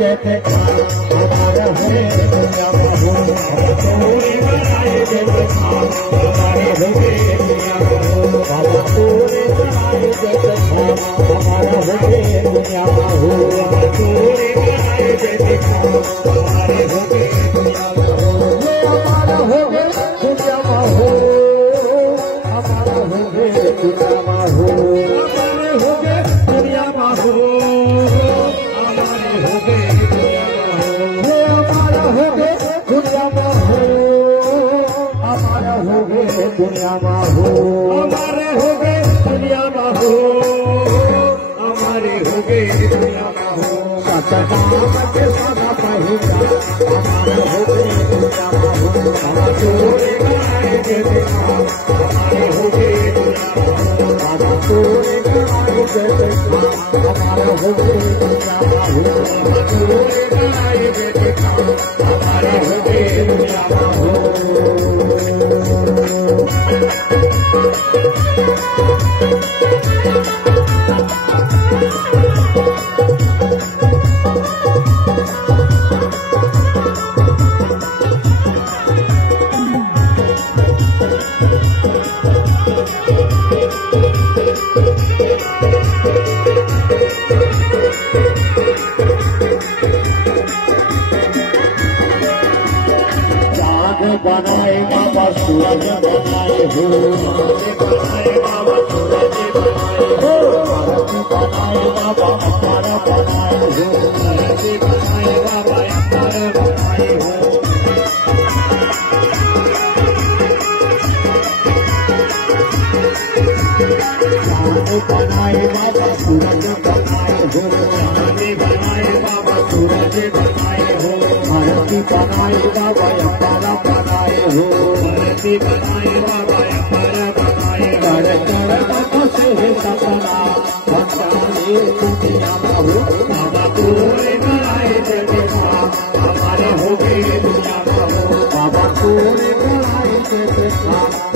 जैसे हमारा है दुनिया में हो तोरे बनाए जैसे हमारे हो दुनिया में हो बाबा तोरे बनाए जैसे हमारा हो दुनिया में हो तोरे बनाए जैसे हमारे हो दुनिया में हो ये हमारा हो दुनिया में हो हमारा हो दुनिया में हो हमारे हो दुनिया में हो दुनिया में हो हमारे हो गए दुनिया में हो हमारे हो गए दुनिया में हो सतनाम के सदा पहिला हमारे हो गए दुनिया में हो बाबा तोरे बनाए जैसे हमारे हो गए दुनिया में हो बाबा तोरे बनाए जैसे हमारे हो गए दुनिया में हो बाबा तोरे बनाए जैसे हमारे हो गए दुनिया में हो बनाए बाबा सूरज बनाए हो बनाए बाबा सूरज बनाए हो आरती बनाए बाबा अपार बनाए हो आरती बनाए बाबा अपार बनाए हो बनाए बाबा सूरज बनाए हो आरती बनाए बाबा सूरज बनाए हो आरती बनाए बाबा अपार बनाए हो आरती बनाए बाबा अपार बनाए कर से सपना बनाए दुनिया में हो बाबा तोरे बनाए जैसे हमारे हो गए दुनिया में हो बाबा तोरे बनाए जैसे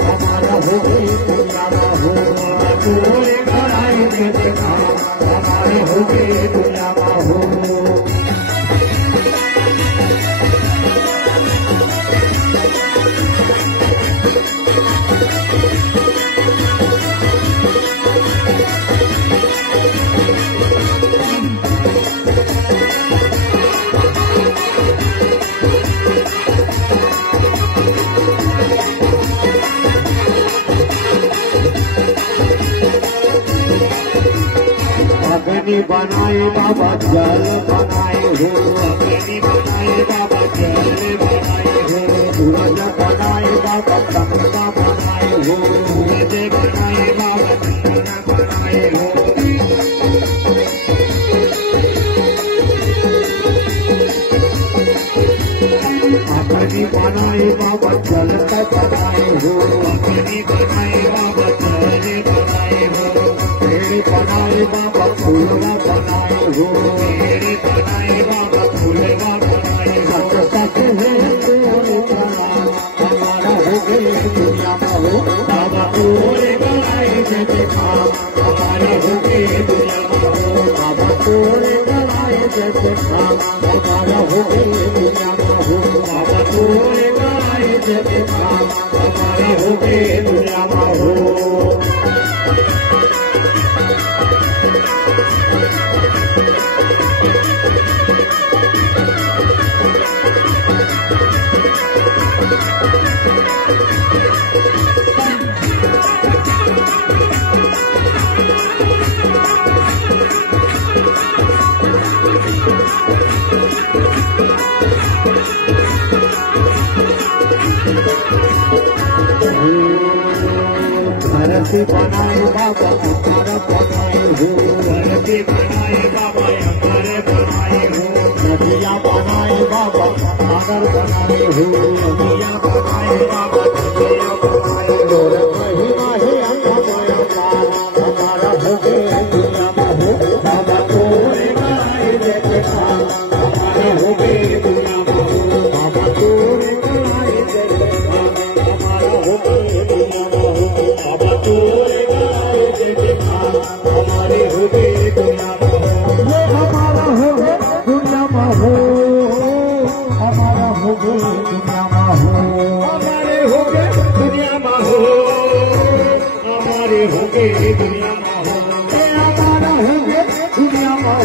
हमारा हो गए दुनिया में हो बाबा तोरे बनाए जैसे हमारे हो गए दुनिया में हो अग्नि बनाए बाबा जल बनाए हो अग्नि बनाए बाबा जल बनाए हो सूरज बनाए बाबा चंद्रमा बनाए हो सूरज बनाए बाबा चंद्रमा बनाए हो अग्नि बनाए बाबा जल बनाए हो अग्नि बनाए बाबा जल बनाए हो बनाए बाबा फूलवा बनाए हो मेरे बनाए बाबा फूलवा बनाए हो सच है हमारा हो गए दुनिया में हो बाबा तोरे बनाए जैसे हमारे हो गए दुनिया में हो बाबा तोरे बनाए जैसे हमारा हो गए दुनिया में हो बाबा तोरे बनाए जैसे हमारे हो गए दुनिया में हो धरती बनाए बाबा अपार बनाए हो धरती बनाए बाबा अपार बनाए हो नदियाँ बनाए बाबा सागर बनाए हो नदियाँ बनाए बाबा नदियाँ बनाए हो महिमा ही हमारा हो गए दुनिया में हो बाबा तोरे बनाए जैसे हमारे हो गए दुनिया में हो बाबा तोरे बनाए जैसे हमारा हो गए दुनिया में हो बाबा तोरे बनाए जैसे हमारे हो गए दुनिया में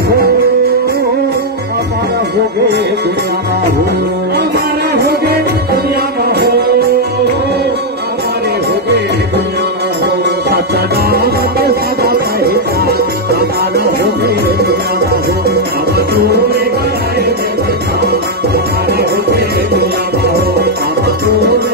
हो हमारा हो गए दुनिया में हो हमारा हो गए दुनिया में हो हमारे हो गए दुनिया में हो सच्चा नाम तो सदा कहता हमारा हो गए दुनिया में हो हम तूने कराए देवता हमारा हो गए दुनिया में हो हम तूने